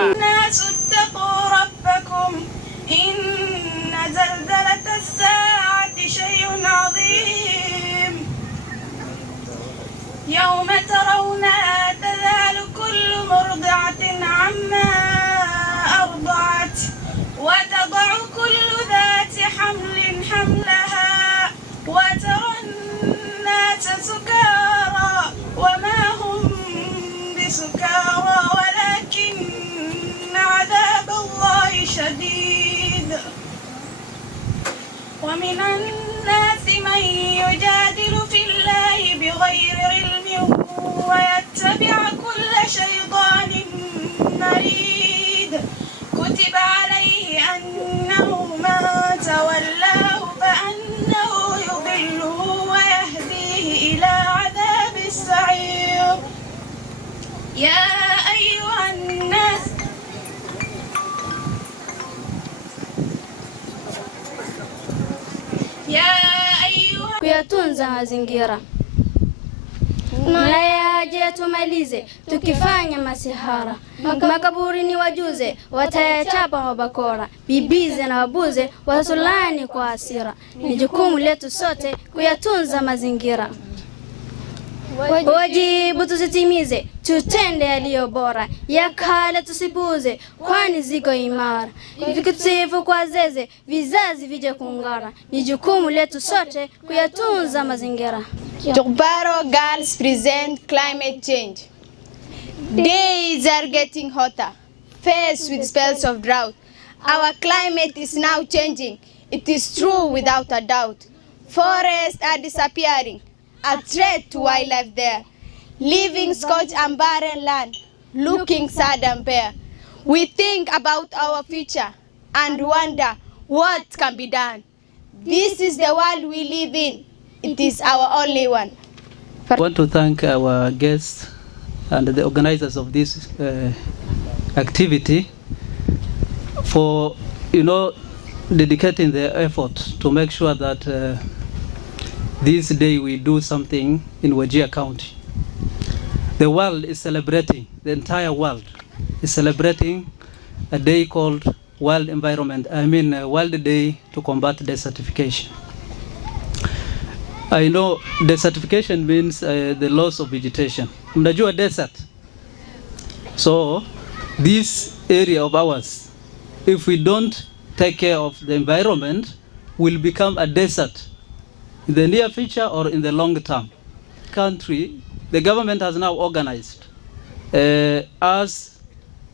الناس اتقوا ربكم إن زلزلة الساعة شيء عظيم يوم ترونها تذهل كل مرضعة عما أرضعت وتضع كل ذات حمل حملها وترى الناس سكارى وما هم بسكارى ولكن عذاب الله شديد ومن الناس من يجادل في الله بغير علم ويتبع كل شيطان مريد كتب عليه أنه من تولاه فأنه يضله ويهديه إلى عذاب السعير يا أيها الناس kuyatunza mazingira. Mnayaje tumalize tukifanya masihara, makaburi ni wajuze watayachapa wabakora, bibize na wabuze wasulani kwa hasira. Ni jukumu letu sote kuyatunza mazingira. Wajibu tusitimize, tutende yaliyo bora, ya kale tusipuze, kwani ziko imara. Vikitusifu kwa zeze, vizazi vije kungara. Ni jukumu letu sote kuyatunza mazingira. Jogbaro girls present climate change. Days are getting hotter, faced with spells of drought. Our climate is now changing. It is true without a doubt. Forests are disappearing, a threat to wildlife there, leaving scorched and barren land, looking sad and bare. We think about our future and wonder what can be done. This is the world we live in. It is our only one. I want to thank our guests and the organizers of this activity for, dedicating their effort to make sure that this day we do something in Wajir County. The world is celebrating, the entire world is celebrating a day called World Day to Combat Desertification. I know desertification means the loss of vegetation. Mnajua desert. So this area of ours, if we don't take care of the environment, will become a desert in the near future or in the long term. Country, the government has now organized as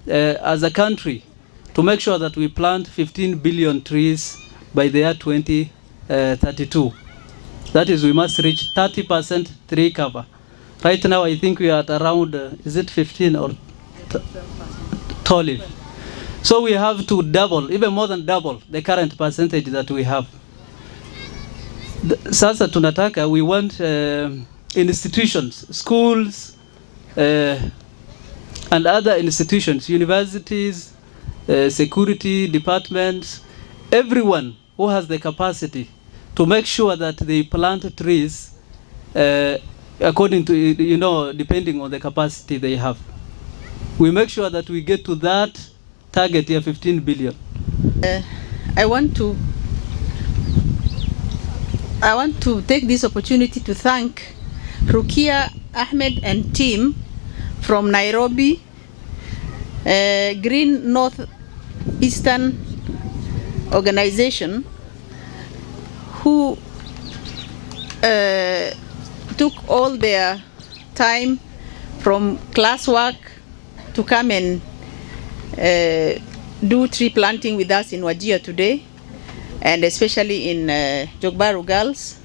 a country to make sure that we plant 15 billion trees by the year 2032. That is, we must reach 30% tree cover. Right now, I think we are at around, is it 15 or 12? So we have to double, even more than double, the current percentage that we have. Sasa tunataka, we want institutions, schools, and other institutions, universities, security departments, everyone who has the capacity to make sure that they plant trees according to, depending on the capacity they have. We make sure that we get to that target here, 15 billion. I want to take this opportunity to thank Rukia Ahmed and team from Nairobi, Green North Eastern Organization, who took all their time from classwork to come and do tree planting with us in Wajir today, and especially in Jogbaru Girls.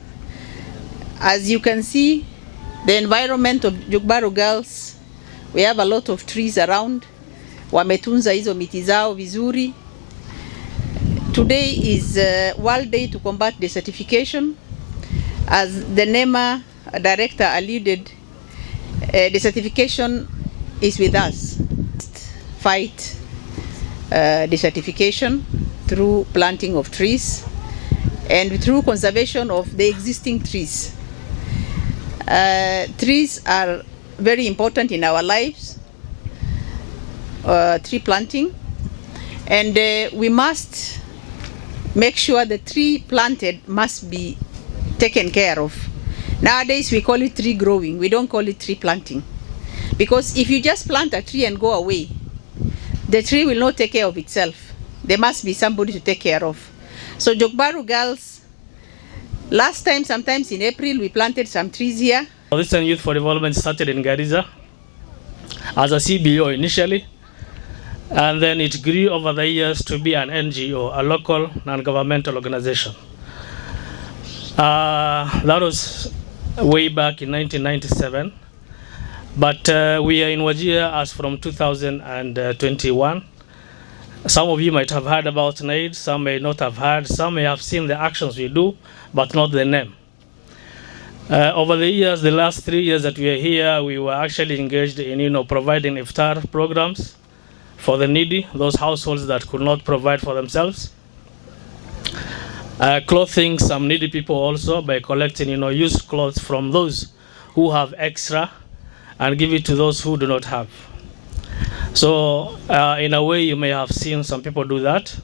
As you can see, the environment of Jukbaru girls, we have a lot of trees around. Wametunza hizo miti zao vizuri. Today is World Day to combat desertification. As the NEMA director alluded, desertification is with us. Fight desertification through planting of trees and through conservation of the existing trees. Trees are very important in our lives, tree planting, and we must make sure the tree planted must be taken care of. Nowadays we call it tree growing, we don't call it tree planting. Because if you just plant a tree and go away, the tree will not take care of itself. There must be somebody to take care of. So Jukbaru girls, last time, sometimes in April, we planted some trees here. Eastern Youth for Development started in Garissa as a CBO initially, and then it grew over the years to be an NGO, a local non-governmental organization. That was way back in 1997, but we are in Wajir as from 2021. Some of you might have heard about NAID, some may not have heard, some may have seen the actions we do, but not the name. Over the years, the last 3 years that we are here, we were actually engaged in providing iftar programs for the needy, those households that could not provide for themselves. Clothing some needy people also by collecting used clothes from those who have extra and give it to those who do not have. So in a way, you may have seen some people do that.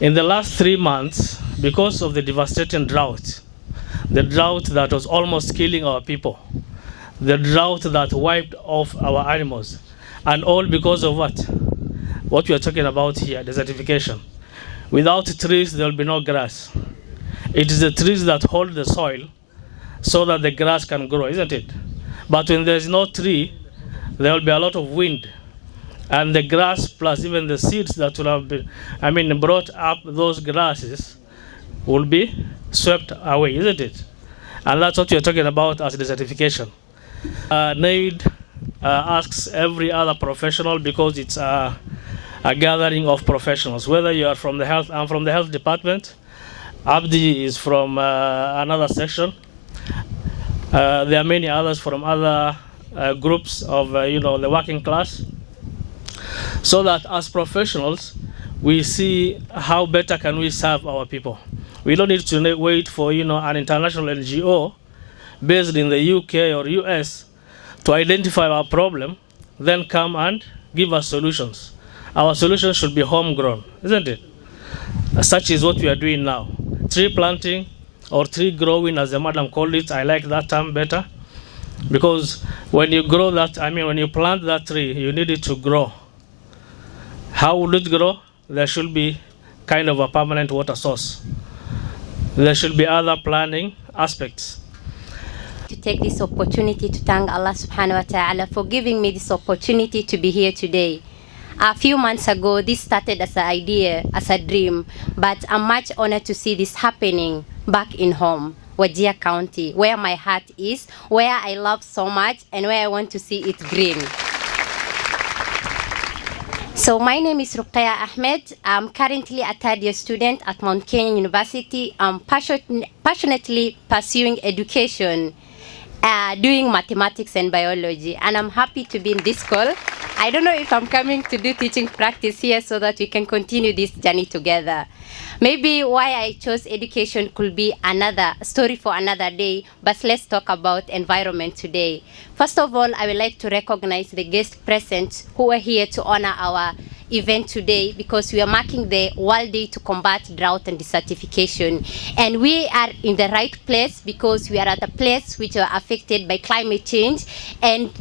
In the last 3 months, because of the devastating drought, the drought that was almost killing our people, the drought that wiped off our animals, and all because of what? What we are talking about here, desertification. Without trees, there will be no grass. It is the trees that hold the soil so that the grass can grow, isn't it? But when there is no tree, there will be a lot of wind. And the grass plus even the seeds that will have been, brought up those grasses will be swept away, isn't it? And that's what we're talking about as desertification. NAID asks every other professional, because it's a gathering of professionals, whether you are from the health, I'm from the health department, Abdi is from another section, there are many others from other groups of the working class, so that as professionals, we see how better can we serve our people. We don't need to wait for an international NGO based in the UK or US to identify our problem, then come and give us solutions. Our solutions should be homegrown, isn't it? Such is what we are doing now. Tree planting or tree growing, as the madam called it. I like that term better, because when you grow that, when you plant that tree, you need it to grow. How would it grow? There should be kind of a permanent water source. There should be other planning aspects. To take this opportunity to thank Allah subhanahu wa ta'ala for giving me this opportunity to be here today. A few months ago, this started as an idea, as a dream, but I'm much honored to see this happening back in home, Wajir County, where my heart is, where I love so much, and where I want to see it green. So my name is Ruqayya Ahmed. I'm currently a third-year student at Mount Kenya University. I'm passionately pursuing education, doing mathematics and biology, and I'm happy to be in this call. I don't know if I'm coming to do teaching practice here so that we can continue this journey together. Maybe why I chose education could be another story for another day, but let's talk about environment today. First of all, I would like to recognize the guests present who are here to honor our event today, because we are marking the World Day to combat drought and desertification. And we are in the right place because we are at a place which are affected by climate change, and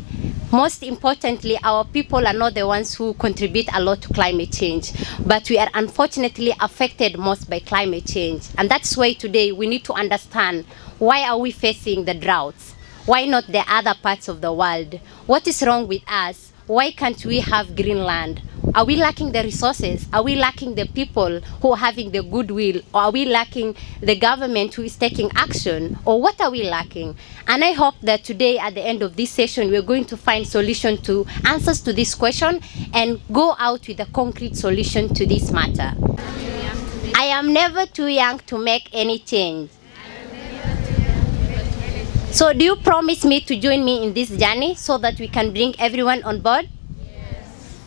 most importantly, our people are not the ones who contribute a lot to climate change, but we are unfortunately affected most by climate change. And that's why today we need to understand, why are we facing the droughts? Why not the other parts of the world? What is wrong with us? Why can't we have green land? Are we lacking the resources? Are we lacking the people who are having the goodwill? Or are we lacking the government who is taking action? Or what are we lacking? And I hope that today at the end of this session, we're going to find solution to answers to this question and go out with a concrete solution to this matter. I am never too young to make any change. So do you promise me to join me in this journey so that we can bring everyone on board?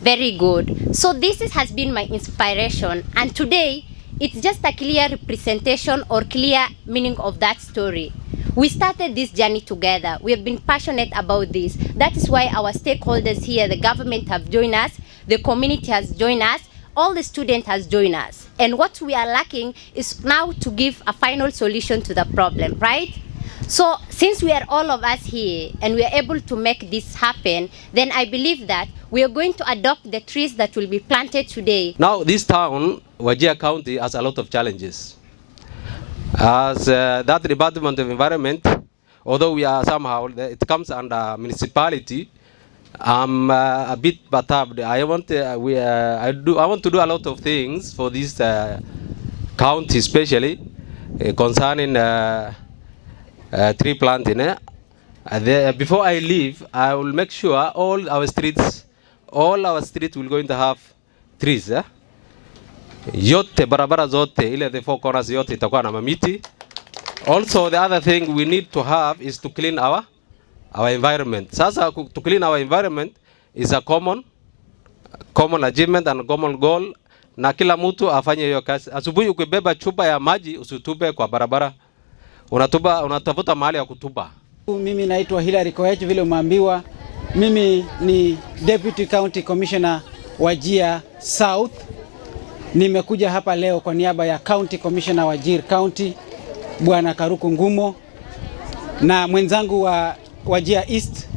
Very good. So has been my inspiration, and today it's just a clear representation or clear meaning of that story. We started this journey together. We have been passionate about this. That is why our stakeholders here, the government have joined us, the community has joined us, all the students has joined us. And what we are lacking is now to give a final solution to the problem, right? So since we are all of us here and we are able to make this happen, then I believe that we are going to adopt the trees that will be planted today. Now this town, Wajir County, has a lot of challenges. As that Department of Environment, although we are somehow, it comes under municipality, I'm a bit perturbed. I want to do a lot of things for this county, especially concerning tree planting. Before I leave, I will make sure all our streets will going to have trees. Yote barabara zote ile the four corners yote itakuwa na mamiti. Also the other thing we need to have is to clean our environment. Sasa to clean our environment is a common achievement and common goal, na kila mtu afanye hiyo kazi. Asubuhi ukibeba chupa ya maji usitupe kwa barabara. Unatafuta mahali ya kutupa. Mimi naitwa Hilary Koech, vile umeambiwa. Mimi ni Deputy County Commissioner Wajir South. Nimekuja hapa leo kwa niaba ya County Commissioner Wajir County, Bwana Karuku Ngumo, na mwenzangu wa Wajir East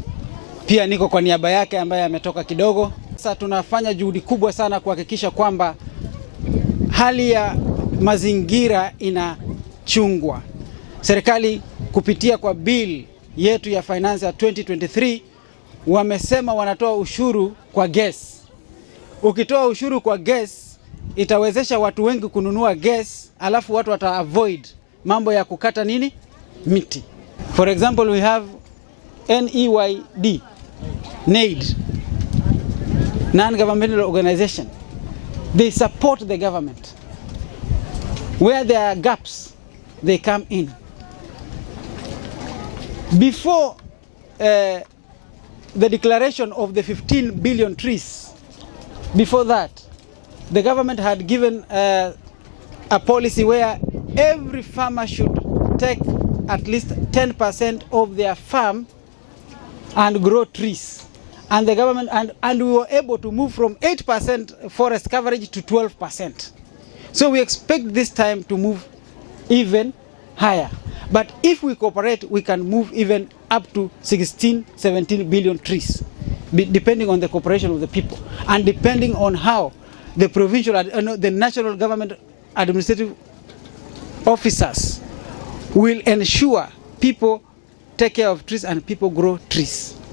pia niko kwa niaba yake ambaye ametoka kidogo. Sasa tunafanya juhudi kubwa sana kuhakikisha kwamba hali ya mazingira inachungwa. Serikali kupitia kwa bill yetu ya finance ya 2023 wamesema wanatoa ushuru kwa gas. Ukitoa ushuru kwa gas itawezesha watu wengi kununua gas, alafu watu wata avoid mambo ya kukata miti. For example, we have NEYD, non-governmental organization. They support the government. Where there are gaps, they come in. Before the declaration of the 15 billion trees, before that, the government had given a policy where every farmer should take at least 10% of their farm and grow trees. And the government, and we were able to move from 8% forest coverage to 12%. So we expect this time to move even higher. But if we cooperate, we can move even up to 16, 17 billion trees, depending on the cooperation of the people and depending on how the provincial, the national government administrative officers will ensure people take care of trees and people grow trees.